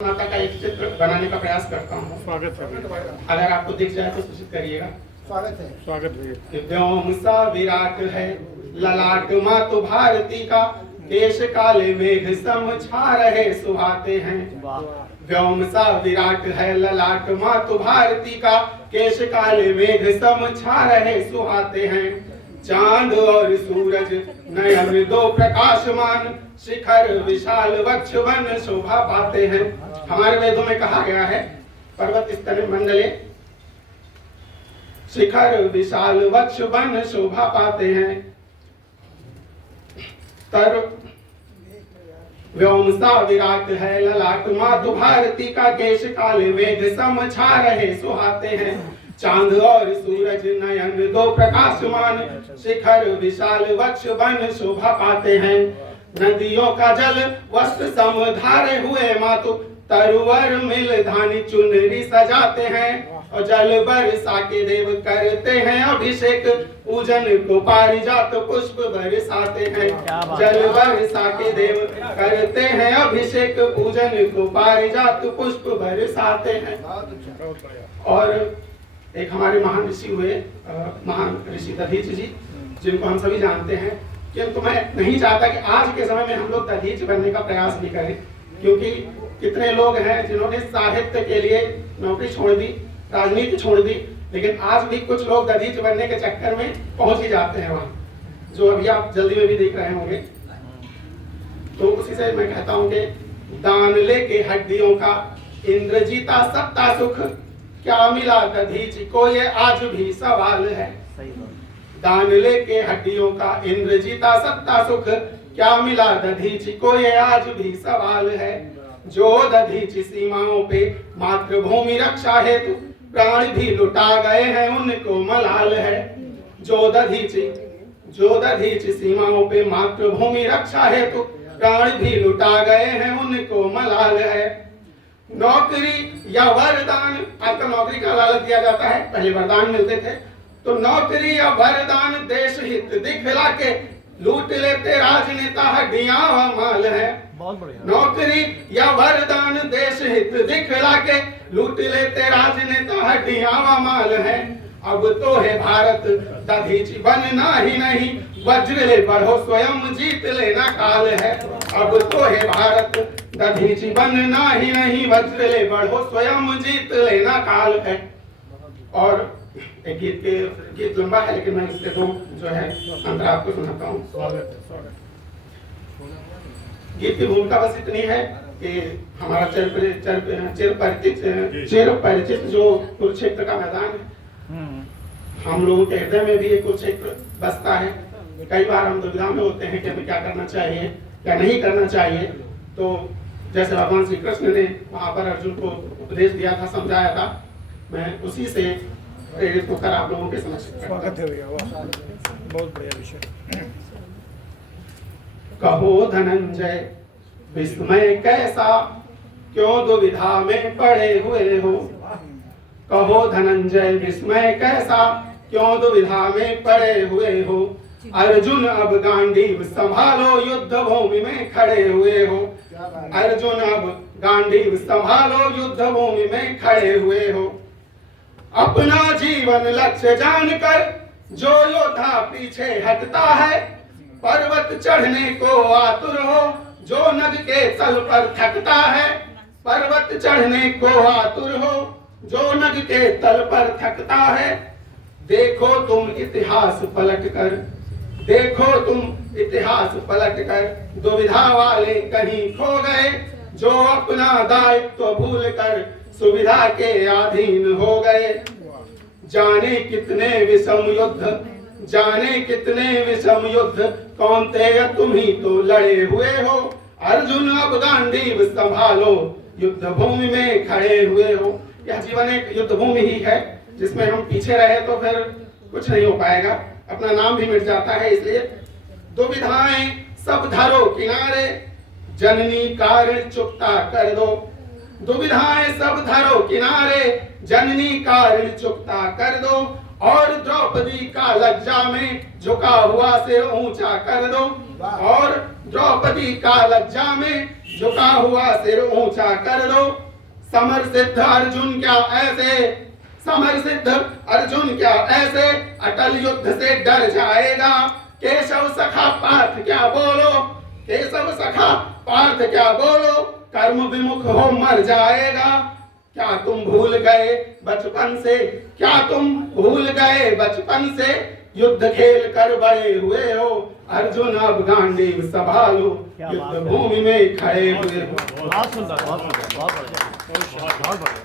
माता का एक चित्र बनाने का प्रयास करता हूँ। स्वागत है। अगर आपको दिख जाए तो सूचित करिएगा। स्वागत है। स्वागत है। व्योम सा विराट है ललाट मातु भारती का, केश काले मेघ सम छा रहे सुहाते हैं। व्योम सा विराट है ललाट मातु भारती का, केश काले मेघ सम छा रहे सुहाते हैं। चांद और सूरज नयन दो प्रकाशमान, शिखर विशाल वक्ष वन शोभा पाते हैं। हमारे वेदों में कहा गया है पर्वत स्तन मंडले शिखर विशाल वक्ष वन शोभा पाते हैं। तर व्योम सा विराट है ललाट मातु भारती का, केश काले मेघ सम छा रहे सुहाते हैं। चांद और सूरज नयन दो प्रकाशमान, शिखर विशाल वक्ष वन शोभा पाते हैं। नदियों का जल वस्त्र सम धारे हुए मातु, तरुवर मिल धानी चुनरी सजाते हैं। और जल बरसा के देव करते हैं अभिषेक, पूजन को पारिजात पुष्प बरसाते हैं। जल बरसा के देव करते हैं अभिषेक, पूजन को पारिजात पुष्प बरसाते हैं। और एक हमारे महान ऋषि हुए महान ऋषि दधीच जी, जिनको हम सभी जानते हैं, किंतु मैं नहीं चाहता कि आज के समय में हम लोग दधीच बनने का प्रयास भी करें, क्योंकि कितने लोग हैं जिन्होंने साहित्य के लिए नौकरी छोड़ दी, राजनीति छोड़ दी, लेकिन आज भी कुछ लोग दधीच बनने के चक्कर में पहुंच ही जाते हैं वहां, जो अभी आप जल्दी में भी देख रहे होंगे। तो उसी से मैं कहता हूं कि दान लेके हड्डियों का इंद्र जीता सत्ता सुख, क्या मिला दधीच को ये आज भी सवाल है। दान लेके हड्डियों का इंद्र जीता सत्ता सुख, क्या मिला दधीच को ये आज भी सवाल है। जो दधीच सीमाओं पे मातृभूमि रक्षा हेतु, प्राण भी लुटा गए हैं उनको मलाल है। जो दधीच सीमाओं पे मातृभूमि रक्षा हेतु, प्राण भी लुटा गए हैं उनको मलाल है। नौकरी या वरदान, आजकल नौकरी का लालच दिया जाता है, पहले वरदान मिलते थे, तो नौकरी या वरदान देश हित दिखला के लूट लेते राजनेता हड्डियां व माल है। नौकरी या वरदान देश हित दिखला के लूट लेते राजनेता हड्डियां व माल है। अब तो है भारत दधीच बनना ही नहीं, वज्र ले बढ़ो स्वयं जीत लेना काल है। अब तो है भारत दधीच बनना ही नहीं, वज्र ले बढ़ो स्वयं जीत लेना काल है। और एक गीत लंबा है, लेकिन मैं इसके दो जो है अंतर आपको सुनाता हूँ। गीत की भूमिका बस इतनी है कि हमारा चिर परिचित जो कुरुक्षेत्र का मैदान है, हम लोगों के हृदय में भी एक कुरुक्षेत्र बसता है। कई बार हम दुविधा में होते हैं कि हमें क्या करना चाहिए क्या नहीं करना चाहिए। तो जैसे भगवान श्री कृष्ण ने वहां पर अर्जुन को उपदेश दिया था, समझाया था, मैं उसी से प्रेरित होकर आप लोगों के समक्ष स्वागत है भैया। बहुत बढ़िया विषय। कहो धनंजय विस्मय कैसा, क्यों दुविधा में पड़े हुए हो। कहो धनंजय विस्मय कैसा, क्यों दुविधा में पड़े हुए हो। अर्जुन अब गांडीव संभालो, युद्ध भूमि में खड़े हुए हो। अर्जुन अब गांडीव संभालो, युद्ध भूमि में खड़े हुए हो। अपना जीवन लक्ष्य जानकर जो योद्धा पीछे हटता है, पर्वत चढ़ने को आतुर हो जो नग के तल पर थकता है। पर्वत चढ़ने को आतुर हो जो नग के तल पर थकता है। देखो तुम इतिहास पलटकर, देखो तुम इतिहास पलटकर, दुविधा वाले कहीं खो गए जो अपना दायित्व भूलकर सुविधा के अधीन हो गए। जाने कितने विषम युद्ध, जाने कितने विषम युद्ध, कौन थे तुम ही तो लड़े हुए हो। अर्जुन अब गांडीव संभालो, युद्ध भूमि में खड़े हुए हो। यह जीवन एक युद्ध भूमि ही है, जिसमें हम पीछे रहे तो फिर कुछ नहीं हो पाएगा, अपना नाम भी मिट जाता है। इसलिए दुविधाएं सब धरो किनारे, जननी कारण चुकता कर दो। दुविधाएं सब धरो किनारे, जननी कारण चुकता कर दो। और द्रौपदी का लज्जा में झुका हुआ सिर ऊंचा कर दो। और द्रौपदी का लज्जा में झुका हुआ सिर ऊंचा कर दो। समर सिद्ध अर्जुन क्या ऐसे अटल युद्ध से डर जाएगा। केशव सखा पार्थ क्या बोलो कर्म विमुख हो मर जाएगा। क्या तुम भूल गए बचपन से युद्ध खेल कर बड़े हुए हो। अर्जुन अब गांडीव संभालो युद्ध भूमि में खड़े हुए हो। बहुत सुंदर, बहुत बढ़िया।